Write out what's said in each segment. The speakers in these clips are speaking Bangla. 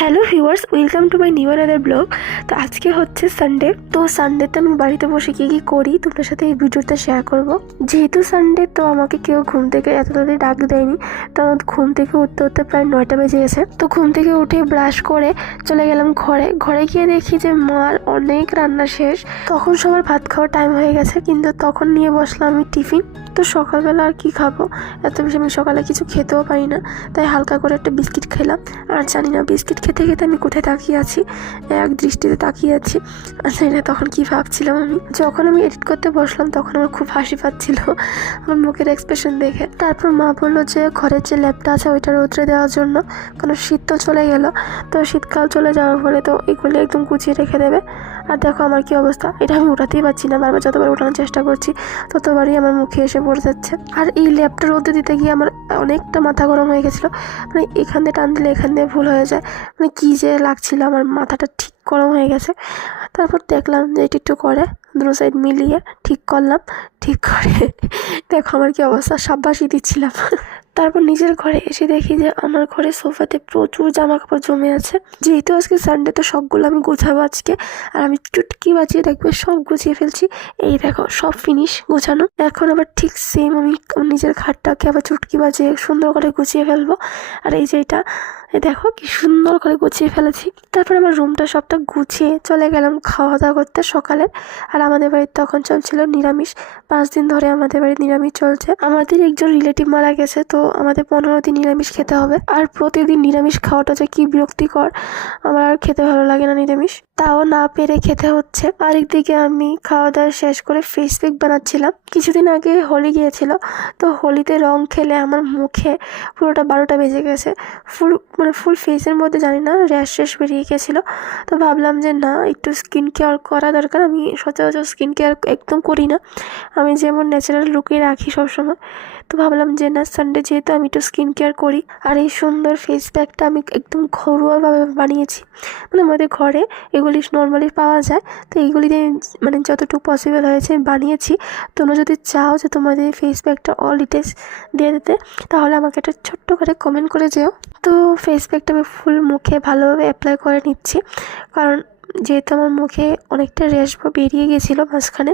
Hello viewers, welcome to my new another blog. তো আজকে হচ্ছে সানডে। তো সানডেতে আমি বাড়িতে বসে কী করি তোমাদের সাথে এই ভিডিওতে শেয়ার করব। যেহেতু সানডে, তো আমাকে কেউ ঘুম থেকে এত তাড়াতাড়ি ডাক দেয়নি। তো আমার ঘুম থেকে উঠতে উঠতে প্রায় 9টা বেজে গেছে। তো ঘুম থেকে উঠে ব্রাশ করে চলে গেলাম ঘরে গিয়ে দেখি যে মার অনেক রান্না শেষ। তখন সবার ভাত খাওয়ার টাইম হয়ে গেছে, কিন্তু তখন নিয়ে বসলাম আমি টিফিন। তো সকালবেলা আর কি খাবো, এত বেশি আমি সকালে কিছু খেতেও পারি না, তাই হালকা করে একটা বিস্কিট খেলাম। আর জানি না বিস্কিট খেতে খেতে আমি কোথায় তাকিয়ে আছি, এক দৃষ্টিতে তাকিয়ে আছি। আর জানি না তখন কি ভাবছিলাম। আমি যখন আমি এডিট করতে বসলাম তখন আমার খুব হাসি পাচ্ছিল আমার মুখের এক্সপ্রেশন দেখে। তারপর মা বললো যে ঘরের যে ল্যাপটা আছে ওইটা রোদ্রে দেওয়ার জন্য, কারণ শীত তো চলে গেল। তো শীতকাল চলে যাওয়ার ফলে তো এগুলো একদম গুছিয়ে রেখে দেবে। আর দেখো আমার কি অবস্থা, এটা আমি উঠাতেই পারছি না, বারবার যতবার উঠানোর চেষ্টা করছি ততবারই আমার মুখে এসে পড়ে যাচ্ছে। আর এই ল্যাপটা রোদে দিতে গিয়ে আমার অনেকটা মাথা গরম হয়ে গেছিলো। মানে এখান দিয়ে টান দিলে এখান দিয়ে ভুল হয়ে যায়, মানে কী যে লাগছিল, আমার মাথাটা ঠিক গরম হয়ে গেছে। তারপর দেখলাম যে এটি একটু করে দুটো সাইড মিলিয়ে ঠিক করলাম। ঠিক করে দেখো আমার কি অবস্থা, সাব্বাসি দিচ্ছিলাম। তারপর নিজের ঘরে এসে দেখি যে আমার ঘরে সোফাতে প্রচুর জামা কাপড় জমে আছে। যেহেতু আজকে সানডে, তো সবগুলো আমি গোছাবো আজকে। আর আমি চুটকি বাজিয়ে দেখবে সব গুছিয়ে ফেলছি। এই দেখো সব ফিনিশ গোছানো। এখন আবার ঠিক সেম আমি নিজের খাটটাকে আবার চুটকি বাজিয়ে সুন্দর করে গুছিয়ে ফেলবো। আর এই যে এটা দেখো কি সুন্দর করে গুছিয়ে ফেলেছি। তারপর আমার রুমটা সবটা গুছিয়ে চলে গেলাম খাওয়া দাওয়া করতে সকালে। আর আমাদের বাড়িতে তখন চলছিল নিরামিষ। 5 দিন ধরে আমাদের বাড়ি নিরামিষ চলছে। আমাদের একজন রিলেটিভ মারা গেছে, তো আমাদের 15 দিন নিরামিষ খেতে হবে। আর প্রতিদিন নিরামিষ খাওয়াটা যে কি বিরক্তিকর, আমার আর খেতে ভালো লাগে না নিরামিষ, তাও না পেরে খেতে হচ্ছে। আরেকদিকে আমি খাওয়া দাওয়া শেষ করে ফেস প্যাক বানাচ্ছিলাম। কিছুদিন আগে হোলি গিয়েছিল, তো হোলিতে রং খেলে আমার মুখে পুরোটা 12টা বেজে গেছে। ফুল ফেসের মধ্যে জানি না র্যাশ বেরিয়ে গেছিলো। তো ভাবলাম যে না, একটু স্কিন কেয়ার করা দরকার। আমি সচরাচর স্কিন কেয়ার একদম করি না, আমি যেমন ন্যাচারাল লুকে রাখি সবসময়। তো ভাবলাম যে না, সানডে যেহেতু আমি একটু স্কিন কেয়ার করি। আর এই সুন্দর ফেস প্যাকটা আমি একদম ঘরোয়াভাবে বানিয়েছি, মানে আমাদের ঘরে এগুলি নর্মালি পাওয়া যায়। তো এইগুলি দিয়ে মানে যতটুকু পসিবল হয়েছে আমি বানিয়েছি। তোমরা যদি চাও যে তোমাদের ফেস প্যাকটা অল ডিটেলস দিয়ে দিতে, তাহলে আমাকে একটা ছোট্ট করে কমেন্ট করে যেও। তো ফেস প্যাকটা আমি ফুল মুখে ভালোভাবে অ্যাপ্লাই করে নিচ্ছি, কারণ যেহেতু আমার মুখে অনেকটা র্যাশ বেরিয়ে গেছিলো মাঝখানে।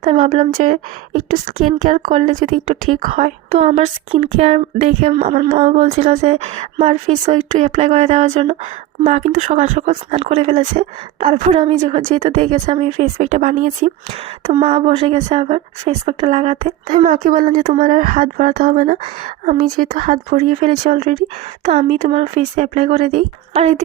তো আমি ভাবলাম যে একটু স্কিন কেয়ার করলে যদি একটু ঠিক হয়। তো আমার স্কিন কেয়ার দেখে আমার মাও বলছিল যে মার ফেসও একটু অ্যাপ্লাই করে দেওয়ার জন্য। মা কিন্তু সকাল সকাল স্নান করে ফেলেছে। তারপর আমি যেহেতু দেখেছি আমি ফেস প্যাকটা বানিয়েছি, তো মা বসে গেছে আবার ফেস প্যাকটা লাগাতে। তাই মাকে বললাম যে তোমার আর হাত ভরাতে হবে না, আমি যেহেতু হাত ভরিয়ে ফেলেছি অলরেডি, তো আমি তোমার ফেসে অ্যাপ্লাই করে দিই। আর